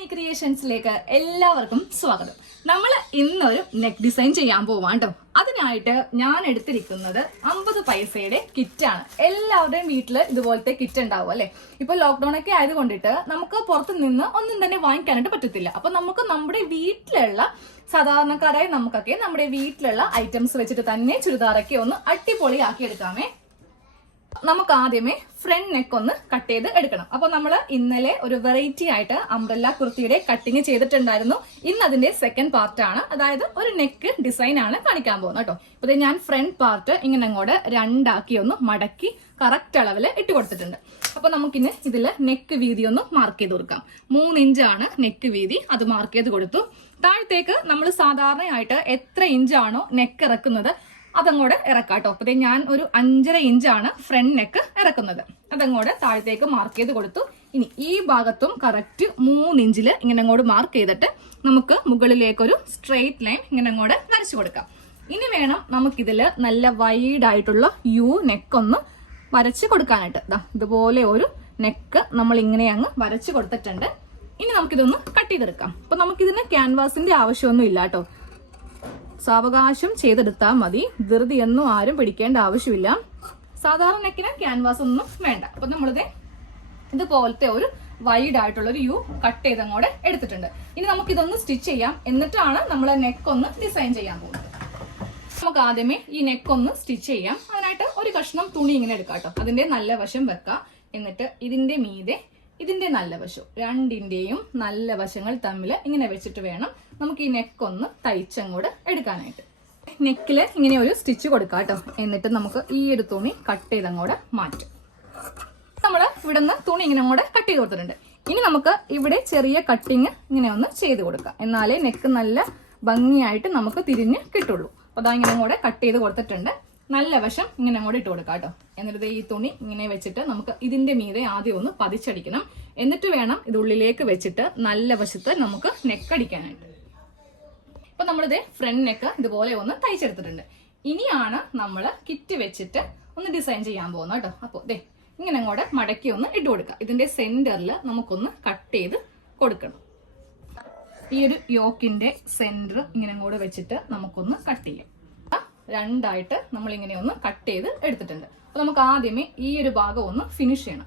ഷൈനി ക്രിയേഷൻസിലേക്ക് എല്ലാവർക്കും സ്വാഗതം. നമ്മൾ ഇന്നൊരു നെക്ക് ഡിസൈൻ ചെയ്യാൻ പോവാം കേട്ടോ. അതിനായിട്ട് ഞാൻ എടുത്തിരിക്കുന്നത് 50 പൈസയുടെ കിറ്റാണ്. എല്ലാവരുടെയും വീട്ടിൽ ഇതുപോലത്തെ കിറ്റ് ഉണ്ടാവും അല്ലെ. ഇപ്പൊ ലോക്ക്ഡൌൺ ഒക്കെ ആയതുകൊണ്ടിട്ട് നമുക്ക് പുറത്തു നിന്ന് ഒന്നും തന്നെ വാങ്ങിക്കാനായിട്ട് പറ്റത്തില്ല. അപ്പൊ നമുക്ക് നമ്മുടെ വീട്ടിലുള്ള സാധാരണക്കാരായ നമുക്കൊക്കെ നമ്മുടെ വീട്ടിലുള്ള ഐറ്റംസ് വെച്ചിട്ട് തന്നെ ചുരിദാറൊക്കെ ഒന്ന് അടിപൊളിയാക്കി എടുക്കാമേ. നമുക്ക് ആദ്യമേ ഫ്രണ്ട് നെക്ക് ഒന്ന് കട്ട് ചെയ്ത് എടുക്കണം. അപ്പൊ നമ്മൾ ഇന്നലെ ഒരു വെറൈറ്റി ആയിട്ട് അംബ്രല്ല കുർത്തിയുടെ കട്ടിങ് ചെയ്തിട്ടുണ്ടായിരുന്നു. ഇന്ന് അതിന്റെ സെക്കൻഡ് പാർട്ട് ആണ്, അതായത് ഒരു നെക്ക് ഡിസൈൻ ആണ് കാണിക്കാൻ പോകുന്നത് കേട്ടോ. ഇപ്പൊ ഞാൻ ഫ്രണ്ട് പാർട്ട് ഇങ്ങനെ അങ്ങോട്ട് രണ്ടാക്കി ഒന്ന് മടക്കി കറക്റ്റ് അളവില് ഇട്ട് കൊടുത്തിട്ടുണ്ട്. അപ്പൊ നമുക്കിന്ന് ഇതില് നെക്ക് വീതി ഒന്ന് മാർക്ക് ചെയ്ത് കൊടുക്കാം. 3 ഇഞ്ചാണ് നെക്ക് വീതി, അത് മാർക്ക് ചെയ്ത് കൊടുത്തു. താഴത്തേക്ക് നമ്മൾ സാധാരണയായിട്ട് എത്ര ഇഞ്ചാണോ നെക്ക് ഇറക്കുന്നത് അതങ്ങോട്ട് ഇറക്കാട്ടോ. അപ്പൊ ഞാൻ ഒരു 5.5 ഇഞ്ചാണ് ഫ്രണ്ട് നെക്ക് ഇറക്കുന്നത്. അതങ്ങോട്ട് താഴത്തേക്ക് മാർക്ക് ചെയ്ത് കൊടുത്തു. ഇനി ഈ ഭാഗത്തും കറക്റ്റ് 3 ഇഞ്ചില് ഇങ്ങനെ അങ്ങോട്ട് മാർക്ക് ചെയ്തിട്ട് നമുക്ക് മുകളിലേക്കൊരു സ്ട്രെയിറ്റ് ലൈൻ ഇങ്ങനെ അങ്ങോട്ട് വരച്ചു കൊടുക്കാം. ഇനി വേണം നമുക്കിതില് നല്ല വൈഡ് ആയിട്ടുള്ള യു നെക്ക് ഒന്ന് വരച്ച് കൊടുക്കാനായിട്ട്. ഇതുപോലെ ഒരു നെക്ക് നമ്മൾ ഇങ്ങനെ അങ്ങ് വരച്ച് കൊടുത്തിട്ടുണ്ട്. ഇനി നമുക്കിതൊന്ന് കട്ട് ചെയ്തെടുക്കാം. അപ്പൊ നമുക്കിതിന് ക്യാൻവാസിന്റെ ആവശ്യമൊന്നും ഇല്ല കേട്ടോ. സാവകാശം ചെയ്തെടുത്താൽ മതി. ധൃതിയൊന്നും ആരും പിടിക്കേണ്ട ആവശ്യമില്ല. സാധാരണ നെക്കിന് ക്യാൻവാസ് ഒന്നും വേണ്ട. അപ്പൊ നമ്മളിത് ഇതുപോലത്തെ ഒരു വൈഡ് ആയിട്ടുള്ള ഒരു യു കട്ട് ചെയ്തങ്ങോടെ എടുത്തിട്ടുണ്ട്. ഇനി നമുക്ക് ഇതൊന്ന് സ്റ്റിച്ച് ചെയ്യാം. എന്നിട്ടാണ് നമ്മൾ നെക്ക് ഒന്ന് ഡിസൈൻ ചെയ്യാൻ പോകുന്നത്. നമുക്ക് ആദ്യമേ ഈ നെക്ക് ഒന്ന് സ്റ്റിച്ച് ചെയ്യാം. അതിനായിട്ട് ഒരു കഷ്ണം തുണി ഇങ്ങനെ എടുക്കാം കേട്ടോ. അതിന്റെ നല്ല വശം വെക്കാം. എന്നിട്ട് ഇതിന്റെ മീതെ ഇതിന്റെ നല്ല വശം, രണ്ടിന്റെയും നല്ല വശങ്ങൾ തമ്മിൽ ഇങ്ങനെ വെച്ചിട്ട് വേണം നമുക്ക് ഈ നെക്ക് ഒന്ന് തയ്ച്ചങ്ങോട്ട് എടുക്കാനായിട്ട്. നെക്കില് ഇങ്ങനെ ഒരു സ്റ്റിച്ച് കൊടുക്കാം കേട്ടോ. എന്നിട്ട് നമുക്ക് ഈ ഒരു തുണി കട്ട് ചെയ്തങ്ങോട്ട് മാറ്റും. നമ്മൾ ഇവിടെ നിന്ന് തുണി ഇങ്ങനെ അങ്ങോട്ട് കട്ട് ചെയ്ത് കൊടുത്തിട്ടുണ്ട്. ഇനി നമുക്ക് ഇവിടെ ചെറിയ കട്ടിങ് ഇങ്ങനെ ഒന്ന് ചെയ്ത് കൊടുക്കാം. എന്നാലേ നെക്ക് നല്ല ഭംഗിയായിട്ട് നമുക്ക് തിരിഞ്ഞ് കിട്ടുള്ളൂ. അപ്പൊ അതാ ഇങ്ങനെ അങ്ങോട്ട് കട്ട് ചെയ്ത് കൊടുത്തിട്ടുണ്ട്. നല്ല വശം ഇങ്ങനെ അങ്ങോട്ട് ഇട്ട് കൊടുക്കാം കേട്ടോ. എന്നിട്ട് ഈ തുണി ഇങ്ങനെ വെച്ചിട്ട് നമുക്ക് ഇതിന്റെ മീതെ ആദ്യം ഒന്ന് പതിച്ചടിക്കണം. എന്നിട്ട് വേണം ഇത് ഉള്ളിലേക്ക് വെച്ചിട്ട് നല്ല വശത്ത് നമുക്ക് നെക്ക് അടിക്കാനായിട്ട്. ഇപ്പൊ നമ്മളിത് ഫ്രണ്ട് നെക്ക് ഇതുപോലെ ഒന്ന് തയ്ച്ചെടുത്തിട്ടുണ്ട്. ഇനിയാണ് നമ്മൾ കിറ്റ് വെച്ചിട്ട് ഒന്ന് ഡിസൈൻ ചെയ്യാൻ പോകുന്നത് കേട്ടോ. അപ്പോൾ ദേ ഇങ്ങനെ അങ്ങോട്ട് മടക്കി ഒന്ന് ഇട്ട് കൊടുക്കാം. ഇതിന്റെ സെന്ററിൽ നമുക്കൊന്ന് കട്ട് ചെയ്ത് കൊടുക്കണം. ഈ ഒരു യോക്കിന്റെ സെന്റർ ഇങ്ങനെ അങ്ങോട്ട് വെച്ചിട്ട് നമുക്കൊന്ന് കട്ട് ചെയ്യാം. രണ്ടായിട്ട് നമ്മൾ ഇങ്ങനെ ഒന്ന് കട്ട് ചെയ്ത് എടുത്തിട്ടുണ്ട്. അപ്പൊ നമുക്ക് ആദ്യമേ ഈ ഒരു ഭാഗം ഒന്ന് ഫിനിഷ് ചെയ്യണം.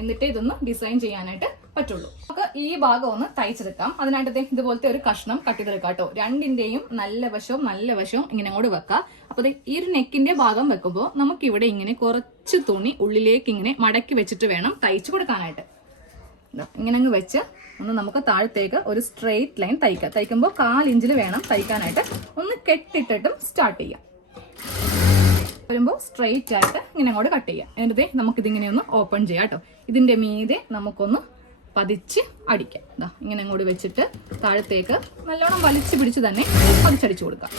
എന്നിട്ട് ഇതൊന്ന് ഡിസൈൻ ചെയ്യാനായിട്ട് പറ്റുള്ളൂ. നമുക്ക് ഈ ഭാഗം ഒന്ന് തയ്ച്ചെടുക്കാം. അതിനായിട്ട് ഇതുപോലത്തെ ഒരു കഷ്ണം കട്ട് ചെയ്തെടുക്കാം കേട്ടോ. രണ്ടിന്റെയും നല്ല വശവും ഇങ്ങനെ അങ്ങോട്ട് വെക്കാം. അപ്പൊ ഈ ഒരു നെക്കിന്റെ ഭാഗം വെക്കുമ്പോൾ നമുക്ക് ഇവിടെ ഇങ്ങനെ കുറച്ച് തുണി ഉള്ളിലേക്ക് ഇങ്ങനെ മടക്കി വെച്ചിട്ട് വേണം തയ്ച്ചു കൊടുക്കാനായിട്ട്. ഇങ്ങനെ അങ്ങ് വെച്ച് ഒന്ന് നമുക്ക് താഴത്തേക്ക് ഒരു സ്ട്രെയിറ്റ് ലൈൻ തയ്ക്കാം. തയ്ക്കുമ്പോൾ 1/4 ഇഞ്ചിൽ വേണം തയ്ക്കാനായിട്ട്. ഒന്ന് കെട്ടിട്ടിട്ടും സ്റ്റാർട്ട് ചെയ്യാം. വരുമ്പോൾ സ്ട്രെയിറ്റ് ആയിട്ട് ഇങ്ങനെ അങ്ങോട്ട് കട്ട് ചെയ്യാം. എന്നിട്ട് നമുക്കിതിങ്ങനെ ഒന്ന് ഓപ്പൺ ചെയ്യാം കേട്ടോ. ഇതിന്റെ മീതെ നമുക്കൊന്ന് പതിച്ച് അടിക്കാം. ഇങ്ങനെ അങ്ങോട്ട് വെച്ചിട്ട് താഴത്തേക്ക് നല്ലോണം വലിച്ചു പിടിച്ച് തന്നെ പതിച്ചടിച്ചു കൊടുക്കാം.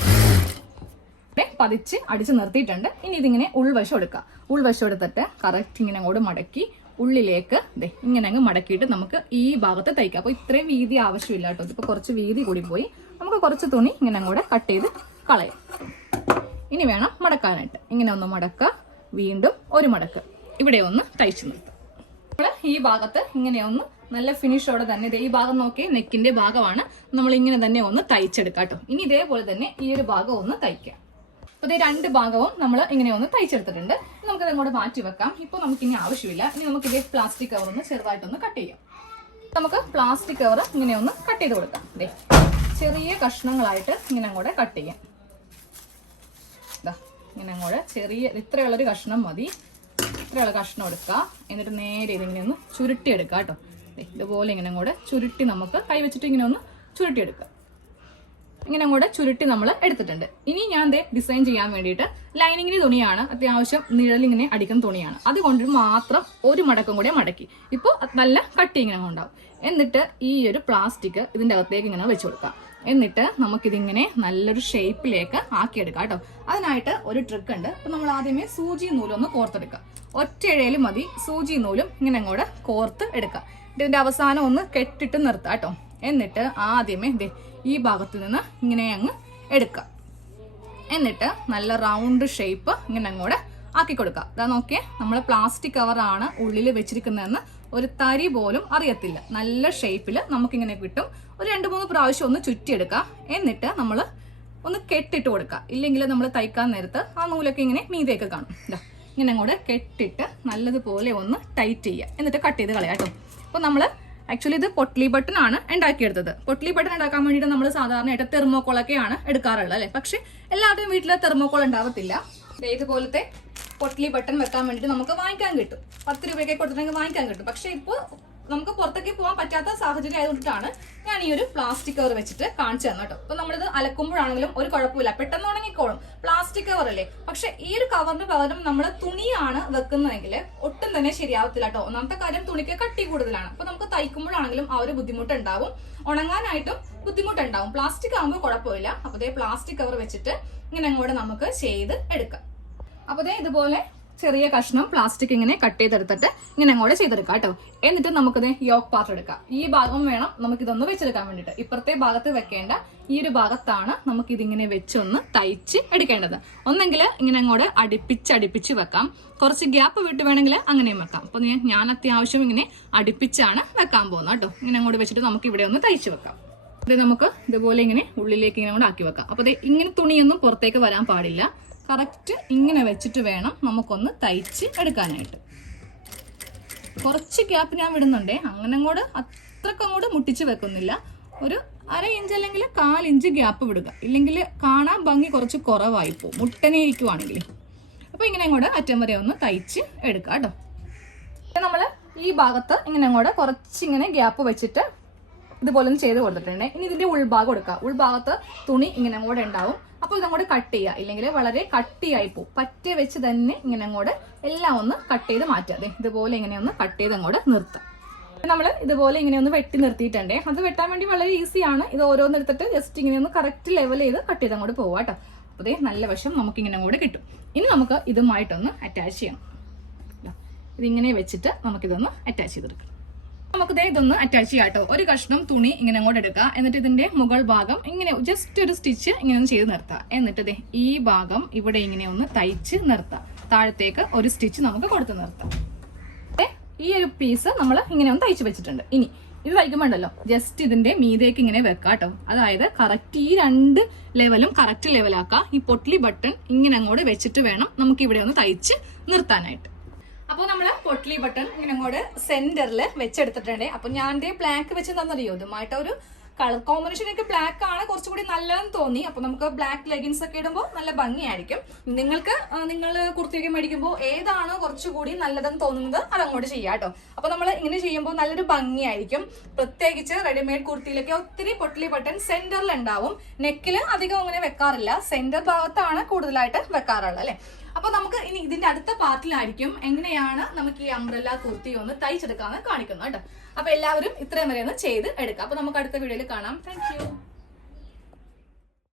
പതിച്ച് അടിച്ച് നിർത്തിയിട്ടുണ്ട്. ഇനി ഇതിങ്ങനെ ഉൾവശം എടുക്കാം. ഉൾവശം എടുത്തിട്ട് കറക്റ്റ് ഇങ്ങനെ അങ്ങോട്ട് മടക്കി ഉള്ളിലേക്ക് ഇങ്ങനെ അങ്ങ് മടക്കിയിട്ട് നമുക്ക് ഈ ഭാഗത്ത് തയ്ക്കാം. അപ്പൊ ഇത്രയും വീതി ആവശ്യമില്ല കേട്ടോ. ഇതിപ്പോ കുറച്ച് വീതി കൂടി പോയി. നമുക്ക് കുറച്ച് തുണി ഇങ്ങനെ അങ്ങോട്ട് കട്ട് ചെയ്ത് കളയാം. ഇനി വേണം മടക്കാനായിട്ട്. ഇങ്ങനെ ഒന്ന് മടക്കുക, വീണ്ടും ഒരു മടക്ക്, ഇവിടെ ഒന്ന് തയ്ച്ചു നിർത്തും. നമ്മൾ ഈ ഭാഗത്ത് ഇങ്ങനെ ഒന്ന് നല്ല ഫിനിഷോടെ തന്നെ ഈ ഭാഗം നോക്കി നെക്കിന്റെ ഭാഗമാണ് നമ്മൾ ഇങ്ങനെ തന്നെ ഒന്ന് തയ്ച്ചെടുക്കാം കേട്ടോ. ഇനി ഇതേപോലെ തന്നെ ഈ ഒരു ഭാഗം ഒന്ന് തയ്ക്കാം. അപ്പൊ ഇത് രണ്ട് ഭാഗവും നമ്മൾ ഇങ്ങനെ ഒന്ന് തയ്ച്ചെടുത്തിട്ടുണ്ട്. നമുക്കത് അങ്ങോട്ട് മാറ്റി വെക്കാം. ഇപ്പൊ നമുക്കിനി ആവശ്യമില്ല. ഇനി നമുക്ക് ഇതേ പ്ലാസ്റ്റിക് കവർ ഒന്ന് ചെറുതായിട്ടൊന്ന് കട്ട് ചെയ്യാം. നമുക്ക് പ്ലാസ്റ്റിക് കവർ ഇങ്ങനെ ഒന്ന് കട്ട് ചെയ്ത് കൊടുക്കാം. ചെറിയ കഷ്ണങ്ങളായിട്ട് ഇങ്ങനെ അങ്ങോട്ട് കട്ട് ചെയ്യാം. ഇങ്ങനെ അങ്ങോട്ട് ചെറിയ ഇത്രയുള്ളൊരു കഷ്ണം മതി. ഇത്രയുള്ള കഷ്ണം എടുക്കുക. എന്നിട്ട് നേരെ ഇതിങ്ങനെ ഒന്ന് ചുരുട്ടിയെടുക്കുക കേട്ടോ. ഇതുപോലെ ഇങ്ങനെ അങ്ങോട്ട് ചുരുട്ടി നമുക്ക് കൈ വെച്ചിട്ട് ഇങ്ങനെ ഒന്ന് ചുരുട്ടിയെടുക്കുക. ഇങ്ങനെ അങ്ങോട്ട് ചുരുട്ടി നമ്മൾ എടുത്തിട്ടുണ്ട്. ഇനി ഞാൻ ഡിസൈൻ ചെയ്യാൻ വേണ്ടിയിട്ട് ലൈനിങ്ങിന് തുണിയാണ്, അത്യാവശ്യം നിഴലിങ്ങനെ അടിക്കുന്ന തുണിയാണ്. അതുകൊണ്ട് മാത്രം ഒരു മടക്കം കൂടെ മടക്കി. ഇപ്പോൾ നല്ല കട്ടി ഇങ്ങനെ ഉണ്ടാവും. എന്നിട്ട് ഈ ഒരു പ്ലാസ്റ്റിക് ഇതിന്റെ അകത്തേക്ക് ഇങ്ങനെ വെച്ച് കൊടുക്കാം. എന്നിട്ട് നമുക്കിതിങ്ങനെ നല്ലൊരു ഷേപ്പിലേക്ക് ആക്കിയെടുക്കാം കേട്ടോ. അതിനായിട്ട് ഒരു ട്രിക്ക് ഉണ്ട്. അപ്പൊ നമ്മൾ ആദ്യമേ സൂചി നൂലൊന്ന് കോർത്തെടുക്കാം. ഒറ്റയിഴയിൽ മതി. സൂചി നൂലും ഇങ്ങനെ അങ്ങോട്ട് കോർത്ത് എടുക്കാം. ഇതിന്റെ അവസാനം ഒന്ന് കെട്ടിട്ട് നിർത്താം കേട്ടോ. എന്നിട്ട് ആദ്യമേ ഈ ഭാഗത്ത് നിന്ന് ഇങ്ങനെ അങ്ങ് എടുക്കാം. എന്നിട്ട് നല്ല റൗണ്ട് ഷേപ്പ് ഇങ്ങനെ അങ്ങോട്ട് ആക്കി കൊടുക്കാം. അതാ നോക്കിയേ, നമ്മൾ പ്ലാസ്റ്റിക് കവറാണ് ഉള്ളിൽ വെച്ചിരിക്കുന്നതെന്ന് ഒരു തരി പോലും അറിയത്തില്ല. നല്ല ഷേപ്പിൽ നമുക്കിങ്ങനെ കിട്ടും. ഒരു 2-3 പ്രാവശ്യം ഒന്ന് ചുറ്റിയെടുക്കുക. എന്നിട്ട് നമ്മൾ ഒന്ന് കെട്ടിട്ട് കൊടുക്കുക. ഇല്ലെങ്കിൽ നമ്മൾ തയ്ക്കാൻ നേരത്ത് ആ നൂലൊക്കെ ഇങ്ങനെ മീതെയൊക്കെ കാണും. ഇങ്ങനെ അങ്ങോട്ട് കെട്ടിട്ട് നല്ലതുപോലെ ഒന്ന് ടൈറ്റ് ചെയ്യുക. എന്നിട്ട് കട്ട് ചെയ്ത് കളയാം കേട്ടോ. അപ്പോൾ നമ്മൾ ആക്ച്വലി ഇത് പൊട്ട്ലി ബട്ടൺ ആണ് ഉണ്ടാക്കിയെടുത്തത്. പൊട്ട്ലി ബട്ടൺ ഉണ്ടാക്കാൻ വേണ്ടിയിട്ട് നമ്മൾ സാധാരണയായിട്ട് തെർമോക്കോളൊക്കെയാണ് എടുക്കാറുള്ളത് അല്ലേ. പക്ഷെ എല്ലാവരുടെയും വീട്ടിൽ തെർമോക്കോൾ ഉണ്ടാവത്തില്ല. ഇതുപോലത്തെ പൊട്ട്ലി ബട്ടൺ വെക്കാൻ വേണ്ടിയിട്ട് നമുക്ക് വാങ്ങിക്കാൻ കിട്ടും. 10 രൂപയൊക്കെ കൊടുത്തിട്ടുണ്ടെങ്കിൽ വാങ്ങിക്കാൻ കിട്ടും. പക്ഷെ ഇപ്പോൾ നമുക്ക് പുറത്തേക്ക് പോകാൻ പറ്റാത്ത സാഹചര്യം ആയതുകൊണ്ടാണ് ഞാൻ ഈ ഒരു പ്ലാസ്റ്റിക് കവർ വെച്ചിട്ട് കാണിച്ചു തന്നെ കേട്ടോ. അപ്പൊ നമ്മളിത് അലക്കുമ്പോഴാണെങ്കിലും ഒരു കുഴപ്പമില്ല, പെട്ടെന്ന് ഉണങ്ങിക്കോളും. പ്ലാസ്റ്റിക് കവർ അല്ലേ. പക്ഷെ ഈ ഒരു കവറിന് പകരം നമ്മൾ തുണിയാണ് വെക്കുന്നതെങ്കിൽ ഒട്ടും തന്നെ ശരിയാവത്തില്ല കേട്ടോ. ഒന്നാമത്തെ കാര്യം, തുണിക്ക് കട്ടി കൂടുതലാണ്. അപ്പൊ നമുക്ക് തയ്ക്കുമ്പോഴാണെങ്കിലും ആ ഒരു ബുദ്ധിമുട്ടുണ്ടാവും, ഉണങ്ങാനായിട്ടും ബുദ്ധിമുട്ടുണ്ടാവും. പ്ലാസ്റ്റിക് ആകുമ്പോൾ കുഴപ്പമില്ല. അപ്പൊ ഇതേ പ്ലാസ്റ്റിക് കവർ വെച്ചിട്ട് ഇങ്ങനെ അങ്ങോട്ട് നമുക്ക് ചെയ്ത് എടുക്കാം. അപ്പൊ ഇതുപോലെ ചെറിയ കഷ്ണം പ്ലാസ്റ്റിക് ഇങ്ങനെ കട്ട് ചെയ്തെടുത്തിട്ട് ഇങ്ങനെ അങ്ങോട്ട് ചെയ്തെടുക്കാം കേട്ടോ. എന്നിട്ട് നമുക്കിത് യോക്ക് പാർട്ട് എടുക്കാം. ഈ ഭാഗം വേണം നമുക്കിതൊന്ന് വെച്ചെടുക്കാൻ വേണ്ടിയിട്ട്. ഇപ്പുറത്തെ ഭാഗത്ത് വെക്കേണ്ട ഈ ഒരു ഭാഗത്താണ് നമുക്കിതിങ്ങനെ വെച്ചൊന്ന് തയ്ച്ച് എടുക്കേണ്ടത്. ഒന്നെങ്കിൽ ഇങ്ങനെ അങ്ങോട്ട് അടുപ്പിച്ച് വെക്കാം. കുറച്ച് ഗ്യാപ്പ് വിട്ട് വേണമെങ്കിൽ അങ്ങനെയും വെക്കാം. അപ്പൊ ഞാൻ അത്യാവശ്യം ഇങ്ങനെ അടുപ്പിച്ചാണ് വെക്കാൻ പോകുന്നത് കേട്ടോ. ഇങ്ങനെ അങ്ങോട്ട് വെച്ചിട്ട് നമുക്ക് ഇവിടെ ഒന്ന് തയ്ച്ച് വെക്കാം. ഇത് നമുക്ക് ഇതുപോലെ ഇങ്ങനെ ഉള്ളിലേക്ക് ഇങ്ങനെ കൂടെ ആക്കി വെക്കാം. അപ്പൊ ഇങ്ങനെ തുണിയൊന്നും പുറത്തേക്ക് വരാൻ പാടില്ല. കറക്റ്റ് ഇങ്ങനെ വെച്ചിട്ട് വേണം നമുക്കൊന്ന് തയ്ച്ച് എടുക്കാനായിട്ട്. കുറച്ച് ഗ്യാപ്പ് ഞാൻ വിടുന്നുണ്ടേ. അങ്ങനെ അങ്ങോട്ട് അത്രക്കങ്ങോട്ട് മുട്ടിച്ച് വെക്കുന്നില്ല. ഒരു 1/2 ഇഞ്ച് അല്ലെങ്കിൽ 1/4 ഇഞ്ച് ഗ്യാപ്പ് വിടുക. ഇല്ലെങ്കിൽ കാണാൻ ഭംഗി കുറച്ച് കുറവായി പോകും മുട്ടനെ ഇരിക്കുവാണെങ്കിൽ. അപ്പൊ ഇങ്ങനെ അങ്ങോട്ട് അറ്റം വരെ ഒന്ന് തയ്ച്ച് എടുക്കുക കേട്ടോ. നമ്മൾ ഈ ഭാഗത്ത് ഇങ്ങനെ അങ്ങോട്ട് കുറച്ചിങ്ങനെ ഗ്യാപ്പ് വെച്ചിട്ട് ഇതുപോലെ ഒന്ന് ചെയ്ത് കൊടുത്തിട്ടുണ്ട്. ഇനി ഇതിന്റെ ഉൾഭാഗം എടുക്കുക. ഉൾഭാഗത്ത് തുണി ഇങ്ങനെ അങ്ങോട്ട് ഉണ്ടാവും. അപ്പോൾ ഇതങ്ങോട്ട് കട്ട് ചെയ്യുക. ഇല്ലെങ്കിൽ വളരെ കട്ടിയായി പോകും. പറ്റ വെച്ച് തന്നെ ഇങ്ങനെ അങ്ങോട്ട് എല്ലാം ഒന്ന് കട്ട് ചെയ്ത് മാറ്റാതെ ഇതുപോലെ ഇങ്ങനെ ഒന്ന് കട്ട് ചെയ്ത് അങ്ങോട്ട് നിർത്താം. നമ്മൾ ഇതുപോലെ ഇങ്ങനെ ഒന്ന് വെട്ടി നിർത്തിയിട്ടുണ്ടേ. അത് വെട്ടാൻ വേണ്ടി വളരെ ഈസിയാണ്. ഇത് ഓരോന്നെടുത്തിട്ട് ജസ്റ്റ് ഇങ്ങനെ ഒന്ന് കറക്റ്റ് ലെവൽ ചെയ്ത് കട്ട് ചെയ്ത് അങ്ങോട്ട് പോവാം കേട്ടോ. അപ്പോൾ നല്ല വശം നമുക്ക് ഇങ്ങനെ അങ്ങോട്ട് കിട്ടും. ഇനി നമുക്ക് ഇതുമായിട്ടൊന്ന് അറ്റാച്ച് ചെയ്യണം. ഇതിങ്ങനെ വെച്ചിട്ട് നമുക്കിതൊന്ന് അറ്റാച്ച് ചെയ്തെടുക്കാം. നമുക്ക് ഇതൊന്ന് അറ്റാച്ച് ചെയ്യാം കേട്ടോ. ഒരു കഷ്ണം തുണി ഇങ്ങനെ അങ്ങോട്ട് എടുക്കുക. എന്നിട്ട് ഇതിന്റെ മുകൾ ഭാഗം ഇങ്ങനെ ജസ്റ്റ് ഒരു സ്റ്റിച്ച് ഇങ്ങനെ ഒന്ന് ചെയ്ത് നിർത്താം. എന്നിട്ട് ഈ ഭാഗം ഇവിടെ ഇങ്ങനെ ഒന്ന് തയ്ച്ച് നിർത്താം. താഴത്തേക്ക് ഒരു സ്റ്റിച്ച് നമുക്ക് കൊടുത്ത് നിർത്താം. ഈ ഒരു പീസ് നമ്മൾ ഇങ്ങനെ ഒന്ന് തയ്ച്ച് വെച്ചിട്ടുണ്ട്. ഇനി ഇത് തയ്ക്കുമ്പോണ്ടല്ലോ ജസ്റ്റ് ഇതിന്റെ മീതേക്ക് ഇങ്ങനെ വെക്കാം കേട്ടോ. അതായത് കറക്റ്റ് ഈ 2 ലെവലും കറക്റ്റ് ലെവലാക്കാം. ഈ പൊട്ട്ലി ബട്ടൺ ഇങ്ങനെ അങ്ങോട്ട് വെച്ചിട്ട് വേണം നമുക്ക് ഇവിടെ ഒന്ന് തയ്ച്ച് നിർത്താനായിട്ട്. അപ്പോൾ നമ്മള് പൊട്ട്ലി ബട്ടൺ ഇങ്ങനെ അങ്ങോട്ട് സെന്ററിൽ വെച്ചെടുത്തിട്ടുണ്ട്. അപ്പൊ ഞാൻ ബ്ലാക്ക് വെച്ച് തന്നറിയോ, ഇതുമായിട്ട് ഒരു കളർ കോമ്പിനേഷൻ ഒക്കെ ബ്ലാക്ക് ആണ് കുറച്ചുകൂടി നല്ലതെന്ന് തോന്നി. അപ്പൊ നമുക്ക് ബ്ലാക്ക് ലെഗിൻസ് ഒക്കെ ഇടുമ്പോൾ നല്ല ഭംഗിയായിരിക്കും. നിങ്ങൾ കുർത്തിയൊക്കെ മേടിക്കുമ്പോൾ ഏതാണ് കുറച്ചുകൂടി നല്ലതെന്ന് തോന്നുന്നത് അതങ്ങോട്ട് ചെയ്യാം കേട്ടോ. അപ്പൊ നമ്മൾ ഇങ്ങനെ ചെയ്യുമ്പോൾ നല്ലൊരു ഭംഗിയായിരിക്കും. പ്രത്യേകിച്ച് റെഡിമെയ്ഡ് കുർത്തിയിലൊക്കെ ഒത്തിരി പൊട്ട്ലി ബട്ടൺ സെന്ററിൽ ഉണ്ടാവും. നെക്കില് അധികം അങ്ങനെ വെക്കാറില്ല, സെന്റർ ഭാഗത്താണ് കൂടുതലായിട്ട് വെക്കാറുള്ളത് അല്ലെ. അപ്പൊ നമുക്ക് ഇനി ഇതിന്റെ അടുത്ത പാർട്ടിലായിരിക്കും എങ്ങനെയാണ് നമുക്ക് ഈ അംബ്രല്ല കുർത്തി ഒന്ന് തയ്ച്ചെടുക്കാന്ന് കാണിക്കുന്നത് കേട്ടോ. അപ്പൊ എല്ലാവരും ഇത്രയും വരെ ഒന്ന് ചെയ്ത് എടുക്കാം. അപ്പൊ നമുക്ക് അടുത്ത വീഡിയോയിൽ കാണാം. Thank you.